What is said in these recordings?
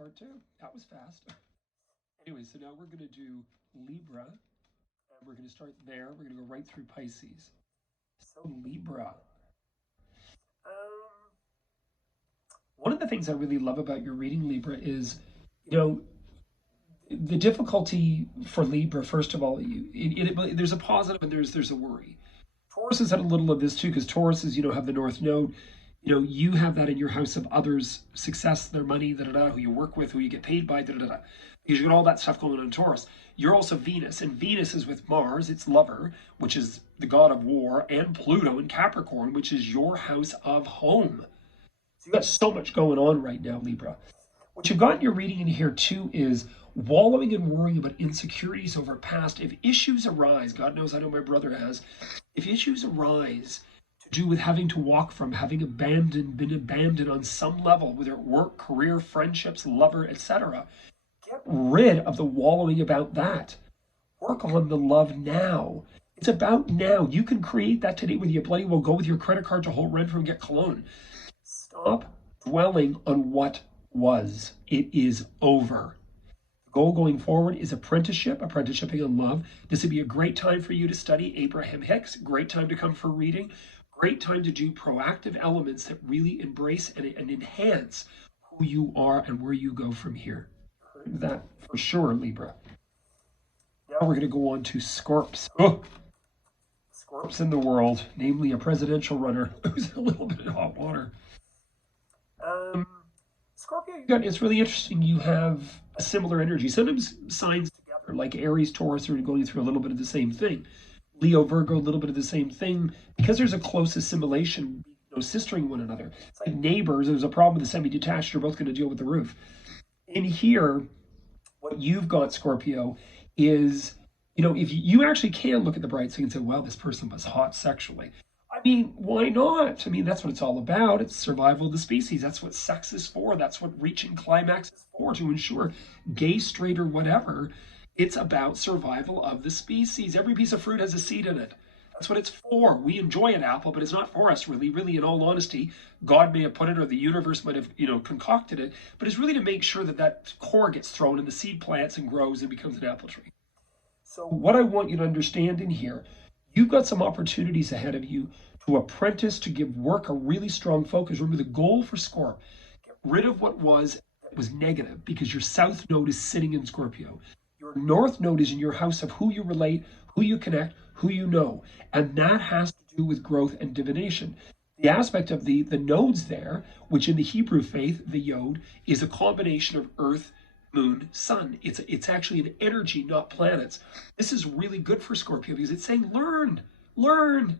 part two. That was fast. Anyway, so now we're going to do Libra, and we're going to start there. We're going to go right through Pisces. So Libra. One of the things I really love about your reading, Libra, is, you know, the difficulty for Libra, first of all, there's a positive and there's a worry. Taurus has had a little of this too, because Taurus is, have the North Node. You have that in your house of others, success, their money, who you work with, who you get paid by, Because you got all that stuff going on in Taurus. You're also Venus, and Venus is with Mars, its lover, which is the god of war, and Pluto in Capricorn, which is your house of home. So you got so much going on right now, Libra. What you've got in your reading in here too is wallowing and worrying about insecurities over past. If issues arise, God knows I know my brother has, if issues arise to do with having to walk from, having been abandoned on some level, whether at work, career, friendships, lover, etc., get rid of the wallowing about that. Work on the love now. It's about now. You can create that today with you bloody well go with your credit card to hold rent from get cologne. Stop dwelling on what was. It is over. The goal going forward is apprenticeshiping on love. This would be a great time for you to study Abraham Hicks. Great time to come for reading. Great time to do proactive elements that really embrace and enhance who you are and where you go from here. Heard that for sure, Libra. Now we're going to go on to Scorps. Oh, Scorps in the world, namely a presidential runner who's a little bit in hot water. Scorpio, it's really interesting. You have a similar energy. Sometimes signs together, like Aries, Taurus, are going through a little bit of the same thing. Leo, Virgo, a little bit of the same thing. Because there's a close assimilation, sistering one another. It's like neighbors. There's a problem with the semi-detached. You're both going to deal with the roof. In here, what you've got, Scorpio, is, if you actually can look at the bright side and say, well, this person was hot sexually. I mean, why not? I mean, that's what it's all about. It's survival of the species. That's what sex is for. That's what reaching climax is for, to ensure gay, straight, or whatever. It's about survival of the species. Every piece of fruit has a seed in it. That's what it's for. We enjoy an apple, but it's not for us, really. Really, in all honesty, God may have put it, or the universe might have, concocted it, but it's really to make sure that that core gets thrown and the seed plants and grows and becomes an apple tree. So what I want you to understand in here, you've got some opportunities ahead of you to apprentice, to give work a really strong focus. Remember the goal for Scorp, get rid of what was negative, because your south node is sitting in Scorpio. Your north node is in your house of who you relate, who you connect, who you know. And that has to do with growth and divination. The aspect of the nodes there, which in the Hebrew faith, the yod, is a combination of earth, moon, sun. It's actually an energy, not planets. This is really good for Scorpio because it's saying, learn.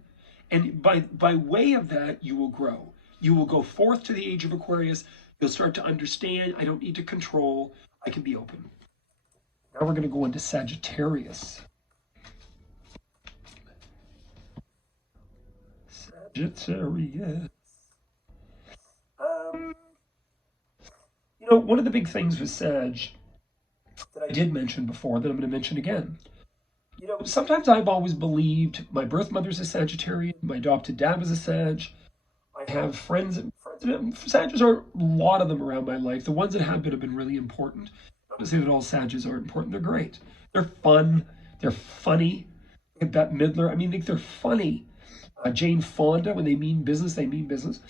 And by way of that, you will grow. You will go forth to the age of Aquarius. You'll start to understand, I don't need to control. I can be open. Now we're going to go into Sagittarius. Sagittarius. One of the big things with Sag that I did mention before that I'm going to mention again. Sometimes I've always believed my birth mother's a Sagittarian, my adopted dad was a Sag. I have friends Sages are a lot of them around my life. The ones that have been really important. Not to say that all Sages are important. They're great. They're fun. They're funny. Like Bette Midler. I mean, they're funny. Jane Fonda, when they mean business, they mean business.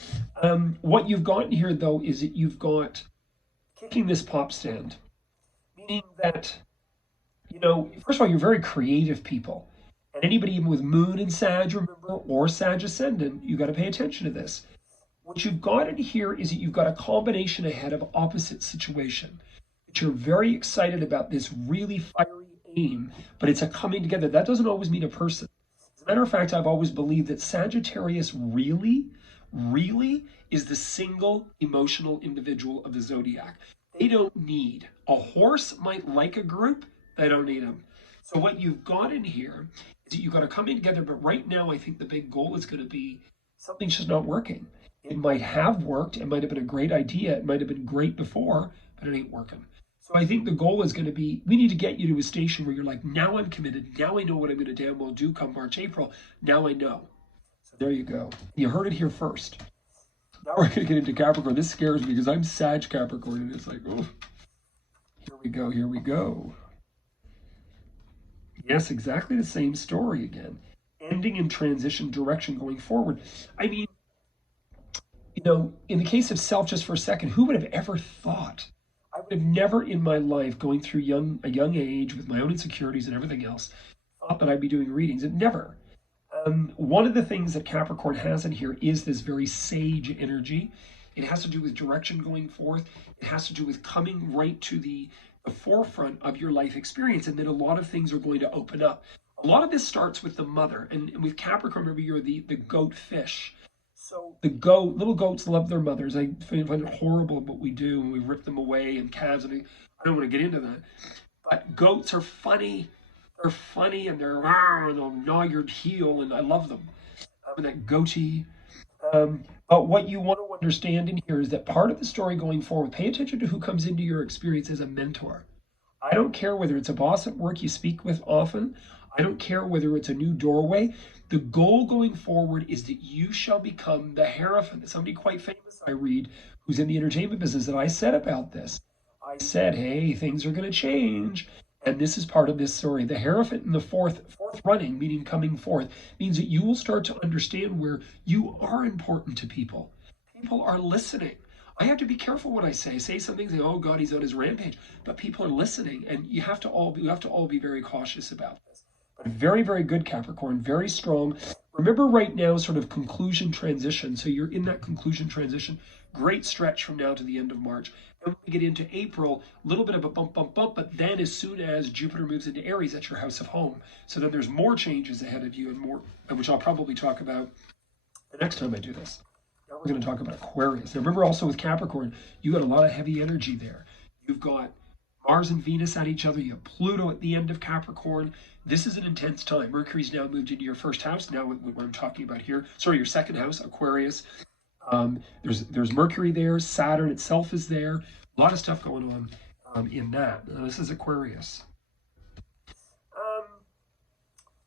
What you've got in here, though, is that you've got kicking this pop stand. Meaning that, first of all, you're very creative people. And anybody even with Moon and Sag, remember, or Sag Ascendant, you got to pay attention to this. What you've got in here is that you've got a combination ahead of opposite situation. That you're very excited about this really fiery aim, but it's a coming together. That doesn't always mean a person. As a matter of fact, I've always believed that Sagittarius really is the single emotional individual of the zodiac. They don't need. A horse might like a group, they don't need them. So what you've got in here is that you've got to come in together, but right now I think the big goal is going to be something's just not working. It might have worked, it might have been a great idea, it might have been great before, but it ain't working. So I think the goal is going to be, we need to get you to a station where you're like, now I'm committed, now I know what I'm going to damn well do come March, April, now I know. So there you go. You heard it here first. Now we're going to get into Capricorn. This scares me because I'm Sag Capricorn, and it's like, oh. Here we go, here we go. Yes, exactly the same story again. Ending in transition direction going forward. I mean, in the case of self, just for a second, who would have ever thought? I would have never in my life, going through a young age with my own insecurities and everything else, thought that I'd be doing readings. It never. One of the things that Capricorn has in here is this very sage energy. It has to do with direction going forth. It has to do with coming right to the forefront of your life experience, and then a lot of things are going to open up. A lot of this starts with the mother, and with Capricorn, remember, you're the goat fish. So little goats love their mothers. I find it horrible what we do when we rip them away, and calves, and I don't want to get into that. But goats are funny. They're funny, and they'll gnaw your heel, and I love them. And that goatee. But what you want to understand in here is that part of the story going forward, pay attention to who comes into your experience as a mentor. I don't care whether it's a boss at work you speak with often. I don't care whether it's a new doorway. The goal going forward is that you shall become the Hierophant. Somebody quite famous I read, who's in the entertainment business, that I said about this. I said, hey, things are going to change. And this is part of this story. The Hierophant in the fourth running, meaning coming forth, means that you will start to understand where you are important to people. People are listening. I have to be careful what I say. Say something, say, oh God, he's on his rampage. But people are listening, and you have to all be very cautious about this. But very, very good, Capricorn, very strong. Remember right now, sort of conclusion transition. So you're in that conclusion transition. Great stretch from now to the end of March. And we get into April, a little bit of a bump, but then as soon as Jupiter moves into Aries, that's your house of home. So then there's more changes ahead of you, and more, which I'll probably talk about the next time I do this. Now we're going to talk about Aquarius. Now remember also with Capricorn, you got a lot of heavy energy there. You've got Mars and Venus at each other. You have Pluto at the end of Capricorn. This is an intense time. Mercury's now moved into your first house. Now what I'm talking about here, sorry, your second house, Aquarius. There's Mercury there. Saturn itself is there. A lot of stuff going on in that. Now, this is Aquarius.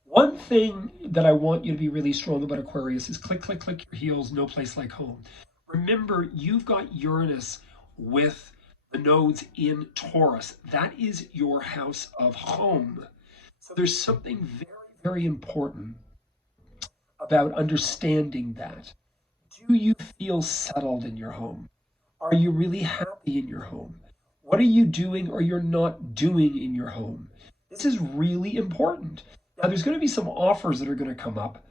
One thing that I want you to be really strong about Aquarius is click your heels, no place like home. Remember, you've got Uranus with the nodes in Taurus. That is your house of home. So there's something very, very important about understanding that. Do you feel settled in your home? Are you really happy in your home? What are you doing or you're not doing in your home? This is really important. Now, there's going to be some offers that are going to come up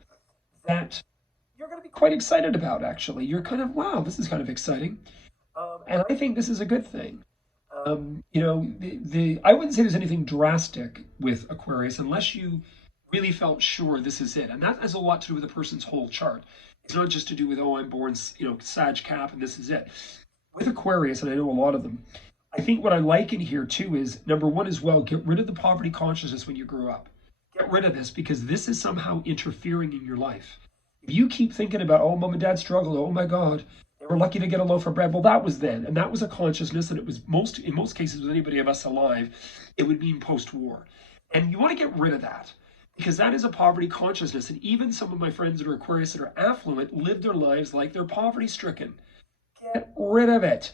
that you're going to be quite excited about, actually. You're kind of, wow, this is kind of exciting. And I think this is a good thing. I wouldn't say there's anything drastic with Aquarius unless you really felt sure this is it. And that has a lot to do with a person's whole chart. It's not just to do with, oh, I'm born, Sag Cap, and this is it. With Aquarius, and I know a lot of them, I think what I like in here too is, number one as well, get rid of the poverty consciousness when you grew up. Get rid of this, because this is somehow interfering in your life. If you keep thinking about, oh, mom and dad struggled, oh my God, they were lucky to get a loaf of bread. Well, that was then, and that was a consciousness, and it was in most cases with anybody of us alive, it would mean post-war. And you want to get rid of that, because that is a poverty consciousness. And even some of my friends that are Aquarius that are affluent live their lives like they're poverty-stricken. Get rid of it.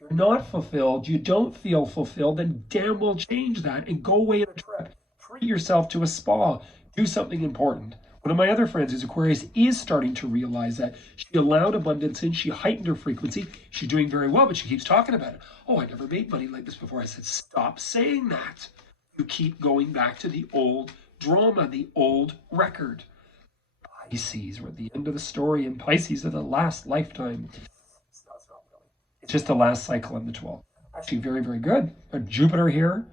You're not fulfilled. You don't feel fulfilled. Then damn well change that and go away on a trip. Treat yourself to a spa. Do something important. One of my other friends who's Aquarius is starting to realize that. She allowed abundance in. She heightened her frequency. She's doing very well, but she keeps talking about it. Oh, I never made money like this before. I said, stop saying that. You keep going back to the old drama, the old record. Pisces, we're at the end of the story, and Pisces are the last lifetime. It's just the last cycle in the 12. Actually, very, very good. Jupiter here.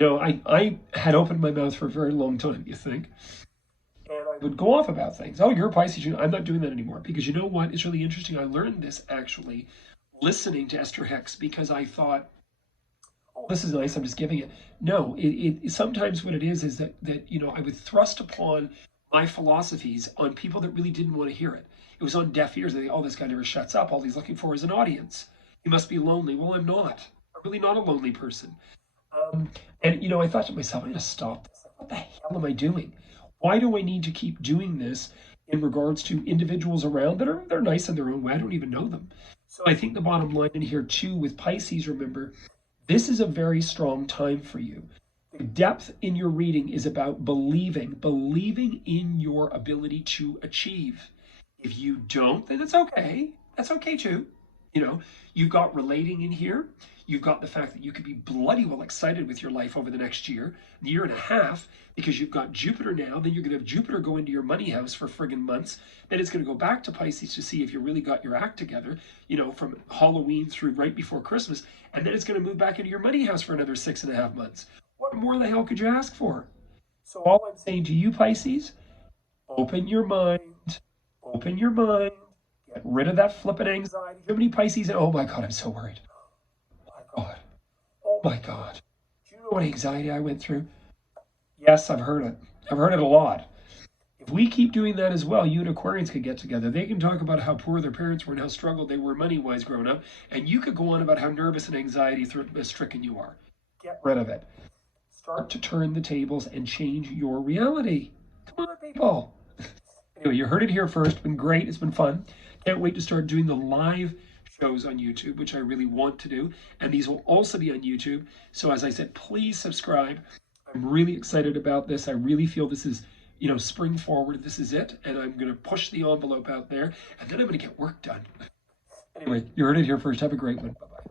I had opened my mouth for a very long time, you think, and I would go off about things. Oh, you're a Pisces. I'm not doing that anymore, because you know what? It's really interesting. I learned this actually listening to Esther Hicks, because I thought, oh, this is nice, I'm just giving it. No, it sometimes what it is that I would thrust upon my philosophies on people that really didn't want to hear it. It was on deaf ears. Oh, this guy never shuts up. All he's looking for is an audience. He must be lonely. Well, I'm not. I'm really not a lonely person. And I thought to myself, I'm going to stop this. What the hell am I doing? Why do I need to keep doing this in regards to individuals around that they're nice in their own way? I don't even know them. So I think the bottom line in here too with Pisces, remember, This is a very strong time for you. The depth in your reading is about believing in your ability to achieve. If you don't, then it's okay. That's okay too. You know, you've got relating in here. You've got the fact that you could be bloody well excited with your life over the next year and a half, because you've got Jupiter now. Then you're going to have Jupiter go into your money house for friggin' months. Then it's going to go back to Pisces to see if you really got your act together, you know, from Halloween through right before Christmas. And then it's going to move back into your money house for another 6.5 months. What more the hell could you ask for? So all I'm saying to you, Pisces, open your mind, open your mind, get rid of that flippant anxiety. How many Pisces? Oh my God, I'm so worried. God. Oh my God. Do you know what anxiety I went through? Yes, I've heard it. I've heard it a lot. If we keep doing that as well, you and Aquarians could get together. They can talk about how poor their parents were and how struggled they were money-wise growing up. And you could go on about how nervous and anxiety-stricken you are. Get rid of it. Start to turn the tables and change your reality. Come on, people. Anyway, you heard it here first. It's been great. It's been fun. Can't wait to start doing the live shows on YouTube, which I really want to do. And these will also be on YouTube. So as I said, please subscribe. I'm really excited about this. I really feel this is, you know, spring forward. This is it. And I'm going to push the envelope out there. And then I'm going to get work done. Anyway, you heard it here first. Have a great one. Bye-bye.